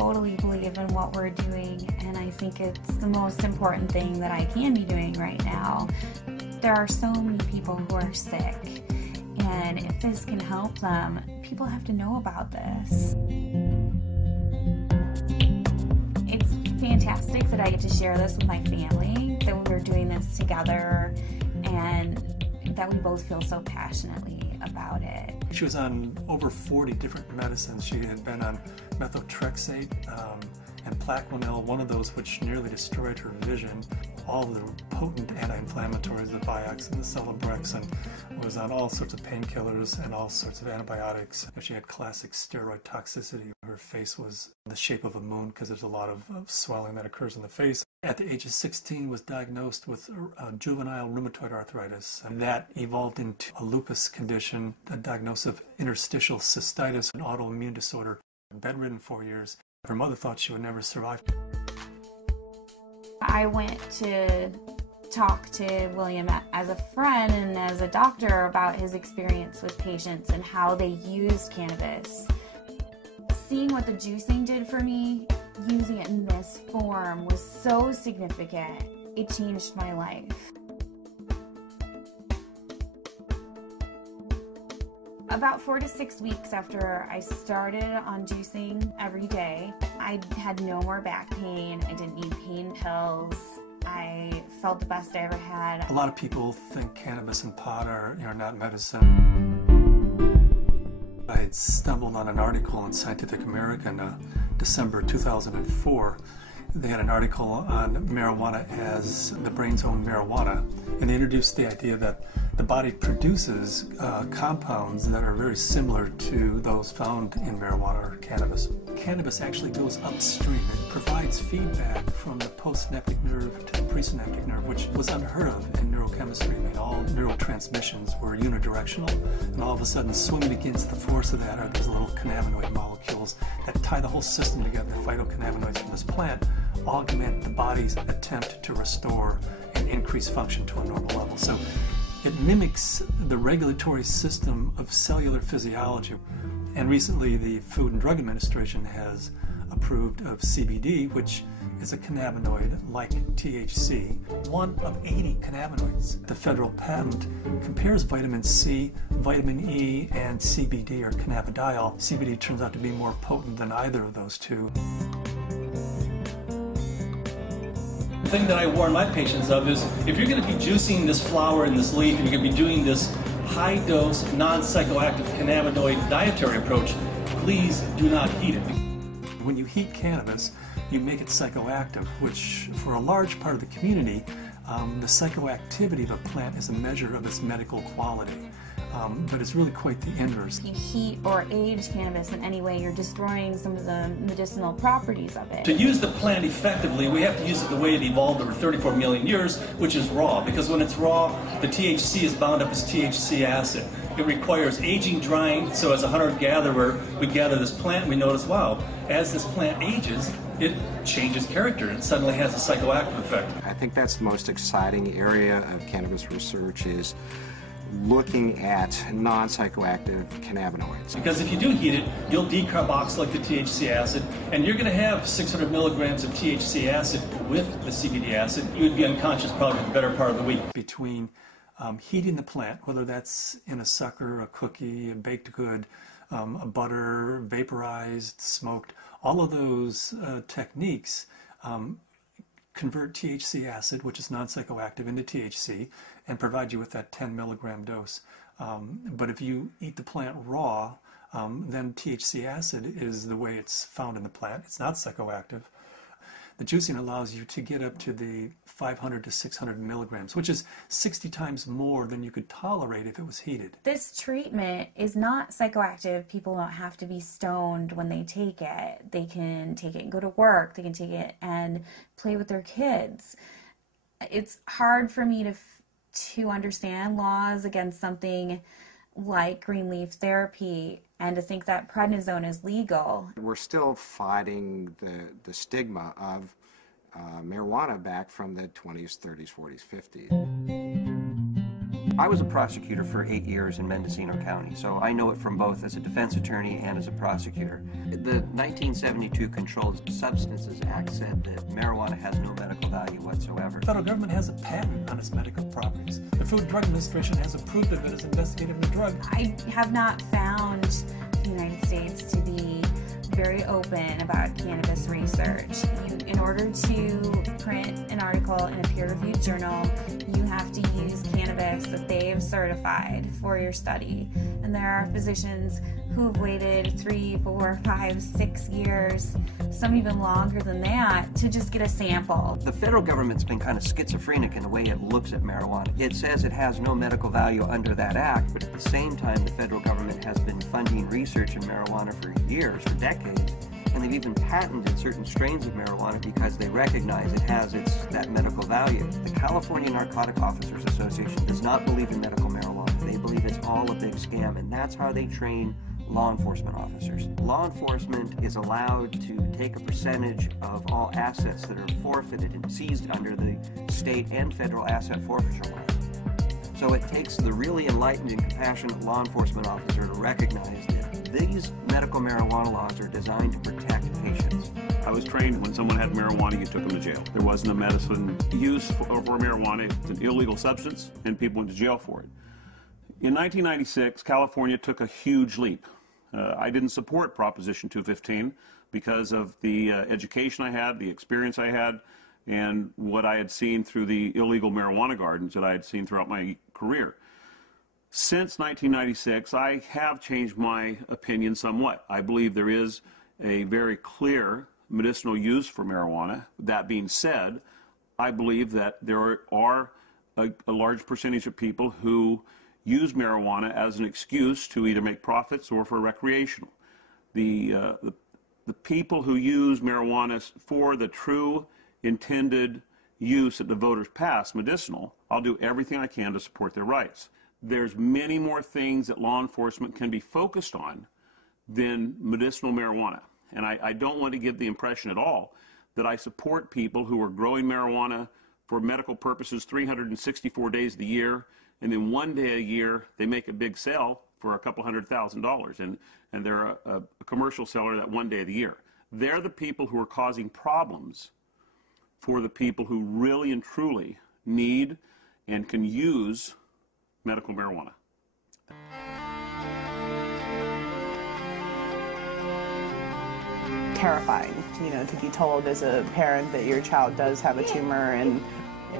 totally believe in what we're doing, and I think it's the most important thing that I can be doing right now. There are so many people who are sick, and if this can help them, people have to know about this. It's fantastic that I get to share this with my family, that we're doing this together, and that we both feel so passionately about it. She was on over 40 different medicines. She had been on methotrexate and Plaquenil, one of those which nearly destroyed her vision. All the potent anti-inflammatories, the Vioxx and the Celebrex, and was on all sorts of painkillers and all sorts of antibiotics. She had classic steroid toxicity. Her face was the shape of a moon because there's a lot of swelling that occurs in the face. At the age of 16 was diagnosed with juvenile rheumatoid arthritis, and that evolved into a lupus condition, a diagnosis of interstitial cystitis, an autoimmune disorder. Bedridden 4 years. Her mother thought she would never survive. I went to talk to William as a friend and as a doctor about his experience with patients and how they used cannabis. Seeing what the juicing did for me, using it in this form, was so significant. It changed my life. About 4 to 6 weeks after I started on juicing every day, I had no more back pain. I didn't need pain pills. I felt the best I ever had. A lot of people think cannabis and pot are not medicine. I had stumbled on an article in Scientific American December 2004. They had an article on marijuana as the brain's own marijuana, and they introduced the idea that the body produces compounds that are very similar to those found in marijuana or cannabis. Cannabis actually goes upstream. It provides feedback from the postsynaptic nerve to the presynaptic nerve, which was unheard of in neurochemistry. I mean, all neurotransmissions were unidirectional, and all of a sudden, swimming against the force of that are these little cannabinoid molecules that tie the whole system together. Phytocannabinoids from this plant augment the body's attempt to restore and increase function to a normal level. So it mimics the regulatory system of cellular physiology. And recently the Food and Drug Administration has approved of CBD, which is a cannabinoid like THC, one of 80 cannabinoids. The federal patent compares vitamin C, vitamin E, and CBD, or cannabidiol. CBD turns out to be more potent than either of those two. The thing that I warn my patients of is, if you're going to be juicing this flower and this leaf, and you're going to be doing this high-dose, non-psychoactive cannabinoid dietary approach, please do not heat it. When you heat cannabis, you make it psychoactive, which for a large part of the community, the psychoactivity of a plant is a measure of its medical quality. But it's really quite the inverse. If you heat or age cannabis in any way, you're destroying some of the medicinal properties of it. To use the plant effectively, we have to use it the way it evolved over 34 million years, which is raw. Because when it's raw, the THC is bound up as THC acid. It requires aging, drying, so as a hunter-gatherer, we gather this plant and we notice, wow, as this plant ages, it changes character and suddenly has a psychoactive effect. I think that's the most exciting area of cannabis research, is looking at non-psychoactive cannabinoids. Because if you do heat it, you'll decarboxylate the THC acid, and you're going to have 600 milligrams of THC acid with the CBD acid. You would be unconscious probably for the better part of the week. Between heating the plant, whether that's in a sucker, a cookie, a baked good, a butter, vaporized, smoked, all of those techniques convert THC acid, which is non-psychoactive, into THC and provide you with that 10 milligram dose. But if you eat the plant raw, then THC acid is the way it's found in the plant. It's not psychoactive. The juicing allows you to get up to the 500 to 600 milligrams, which is 60 times more than you could tolerate if it was heated. This treatment is not psychoactive. People don't have to be stoned when they take it. They can take it and go to work. They can take it and play with their kids. It's hard for me to understand laws against something like green leaf therapy and to think that prednisone is legal. We're still fighting the stigma of marijuana back from the 20s, 30s, 40s, 50s. I was a prosecutor for 8 years in Mendocino County, so I know it from both as a defense attorney and as a prosecutor. The 1972 Controlled Substances Act said that marijuana has no medical value whatsoever. The federal government has a patent on its medical properties. The Food and Drug Administration has approved of it as investigative new drug. I have not found the United States to be very open about cannabis research. In order to print an article in a peer-reviewed journal, you have to use cannabis that they have certified for your study. And there are physicians who have waited 3, 4, 5, 6 years, some even longer than that, to just get a sample. The federal government's been kind of schizophrenic in the way it looks at marijuana. It says it has no medical value under that act, but at the same time, the federal government has been funding research in marijuana for years, for decades. And they've even patented certain strains of marijuana because they recognize it has that medical value. The California Narcotic Officers Association does not believe in medical marijuana. They believe it's all a big scam, and that's how they train law enforcement officers. Law enforcement is allowed to take a percentage of all assets that are forfeited and seized under the state and federal asset forfeiture laws. So it takes the really enlightened and compassionate law enforcement officer to recognize that these medical marijuana laws are designed to protect patients. I was trained when someone had marijuana, you took them to jail. There wasn't a medicine use for marijuana. It's an illegal substance, and people went to jail for it. In 1996, California took a huge leap. I didn't support Proposition 215 because of the education I had, the experience I had, and what I had seen through the illegal marijuana gardens that I had seen throughout my career. Since 1996, I have changed my opinion somewhat. I believe there is a very clear medicinal use for marijuana. That being said, I believe that there are a large percentage of people who use marijuana as an excuse to either make profits or for recreational. The people who use marijuana for the true intended use that the voters passed, medicinal, I'll do everything I can to support their rights. There's many more things that law enforcement can be focused on than medicinal marijuana. And I don't want to give the impression at all that I support people who are growing marijuana for medical purposes 364 days of the year, and then one day a year they make a big sale for a couple $100,000, and they're a commercial seller that one day of the year. They're the people who are causing problems for the people who really and truly need and can use medical marijuana. Terrifying, to be told as a parent that your child does have a tumor in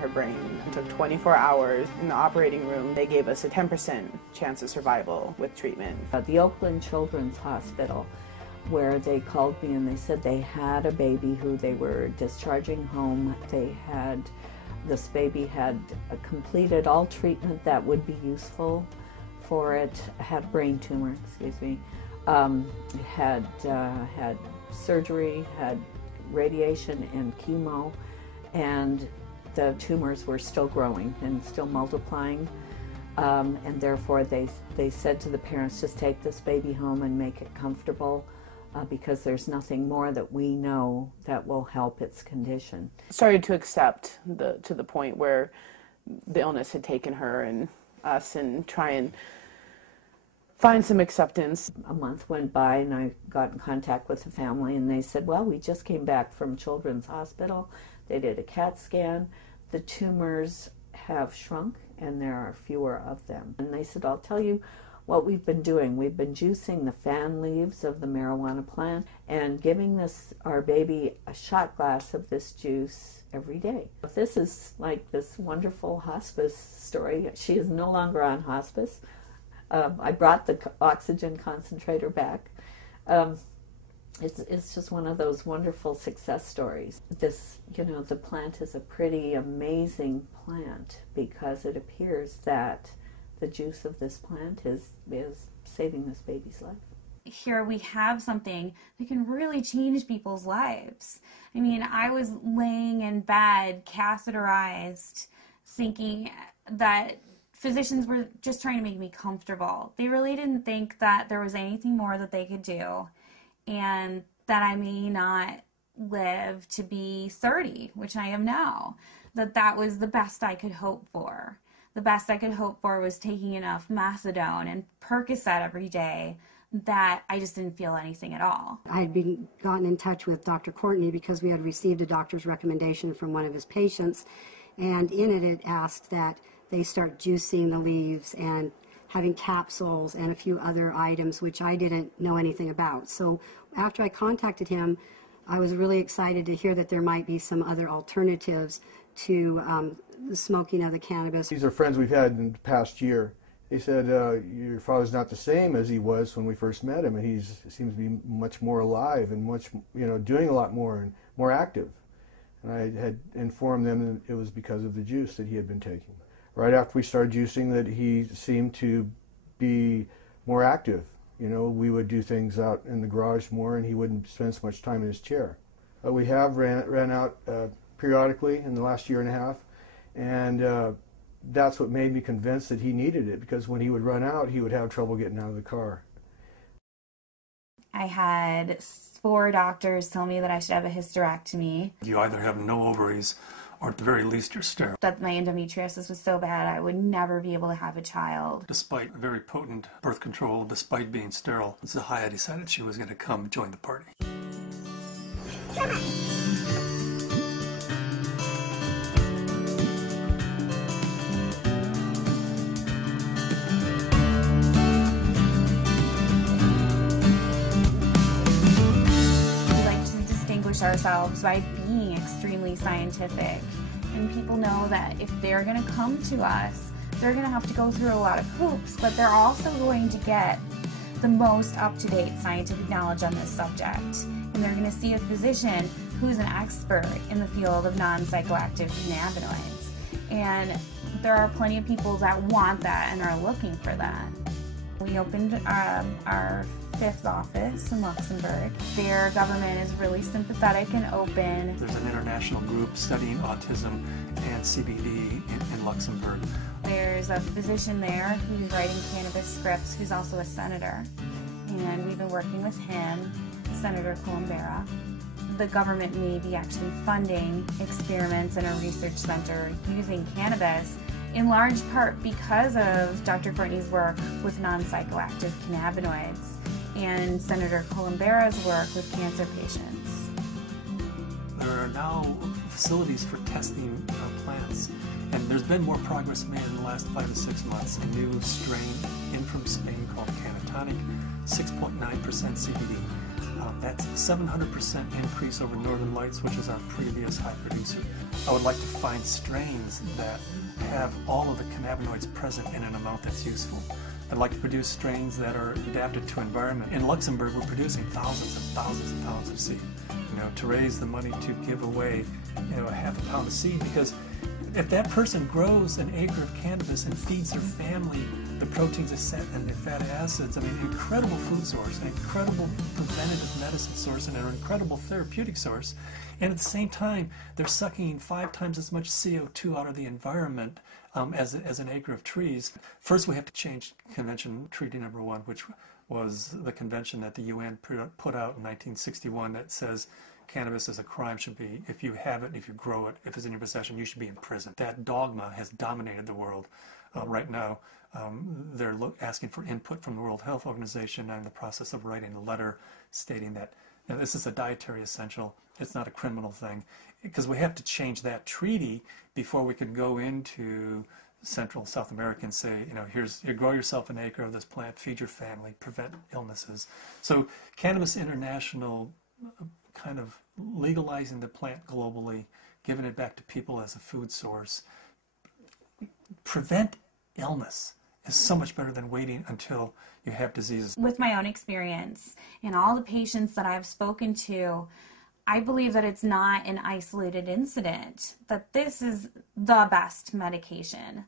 her brain. It took 24 hours in the operating room. They gave us a 10% chance of survival with treatment. The Oakland Children's Hospital, where they called me and they said they had a baby who they were discharging home. This baby had completed all treatment that would be useful for it, had a brain tumor, had surgery, had radiation and chemo, and the tumors were still growing and still multiplying, and therefore they said to the parents, just take this baby home and make it comfortable, because there's nothing more that we know that will help its condition. Started to accept to the point where the illness had taken her and us, and try and find some acceptance. A month went by and I got in contact with the family, and they said, well, we just came back from Children's Hospital. They did a CAT scan. The tumors have shrunk and there are fewer of them. And they said, I'll tell you what we've been doing. We've been juicing the fan leaves of the marijuana plant and giving our baby a shot glass of this juice every day. This is like this wonderful hospice story. She is no longer on hospice. I brought the oxygen concentrator back. It's just one of those wonderful success stories. The plant is a pretty amazing plant because it appears that the juice of this plant is saving this baby's life. Here we have something that can really change people's lives. I mean, I was laying in bed, catheterized, thinking that physicians were just trying to make me comfortable. They really didn't think that there was anything more that they could do, and that I may not live to be 30, which I am now. That was the best I could hope for. the best I could hope for was taking enough methadone and Percocet every day that I just didn't feel anything at all. I had gotten in touch with Dr. Courtney because we had received a doctor's recommendation from one of his patients, and in it asked that they start juicing the leaves and having capsules and a few other items which I didn't know anything about. So after I contacted him, I was really excited to hear that there might be some other alternatives to the smoking of the cannabis. These are friends we've had in the past year. They said, your father's not the same as he was when we first met him, and he seems to be much more alive and much, doing a lot more and more active. And I had informed them that it was because of the juice that he had been taking. Right after we started juicing, that he seemed to be more active. We would do things out in the garage more, and he wouldn't spend so much time in his chair. But we have ran out periodically in the last year and a half, and that's what made me convinced that he needed it, because when he would run out, he would have trouble getting out of the car. I had 4 doctors tell me that I should have a hysterectomy. You either have no ovaries, or at the very least you're sterile. That my endometriosis was so bad I would never be able to have a child. Despite very potent birth control, despite being sterile, Zahaya decided she was going to come join the party. Ourselves by being extremely scientific, and people know that if they're going to come to us, they're going to have to go through a lot of hoops, but they're also going to get the most up-to-date scientific knowledge on this subject, and they're going to see a physician who's an expert in the field of non-psychoactive cannabinoids, and there are plenty of people that want that and are looking for that. We opened our 5th office in Luxembourg. Their government is really sympathetic and open. There's an international group studying autism and CBD in Luxembourg. There's a physician there who's writing cannabis scripts who's also a senator, and we've been working with him, Senator Columbera. The government may be actually funding experiments in a research center using cannabis, in large part because of Dr. Courtney's work with non-psychoactive cannabinoids and Senator Columbera's work with cancer patients. There are now facilities for testing plants, and there's been more progress made in the last 5 to 6 months. A new strain in from Spain called Cannatonic, 6.9% CBD. That's a 700% increase over Northern Lights, which is our previous high producer. I would like to find strains that have all of the cannabinoids present in an amount that's useful. I'd like to produce strains that are adapted to environment. In Luxembourg, we're producing thousands and thousands and pounds of seed, to raise the money to give away, a half a pound of seed, because if that person grows an acre of cannabis and feeds their family the proteins and the fatty acids, incredible food source, an incredible preventative medicine source, and an incredible therapeutic source, and at the same time, they're sucking 5 times as much CO2 out of the environment as an acre of trees. First, we have to change Convention Treaty Number 1, which was the convention that the UN put out in 1961 that says cannabis is a crime, should be, if you have it, if you grow it, if it's in your possession, you should be in prison. That dogma has dominated the world right now. They're asking for input from the World Health Organization. I'm in the process of writing a letter stating that this is a dietary essential. It's not a criminal thing, because we have to change that treaty before we can go into Central South America and say, you grow yourself an acre of this plant, feed your family, prevent illnesses. So Cannabis International kind of legalizing the plant globally, giving it back to people as a food source, prevent illness is so much better than waiting until you have diseases. With my own experience and all the patients that I've spoken to, I believe that it's not an isolated incident, that this is the best medication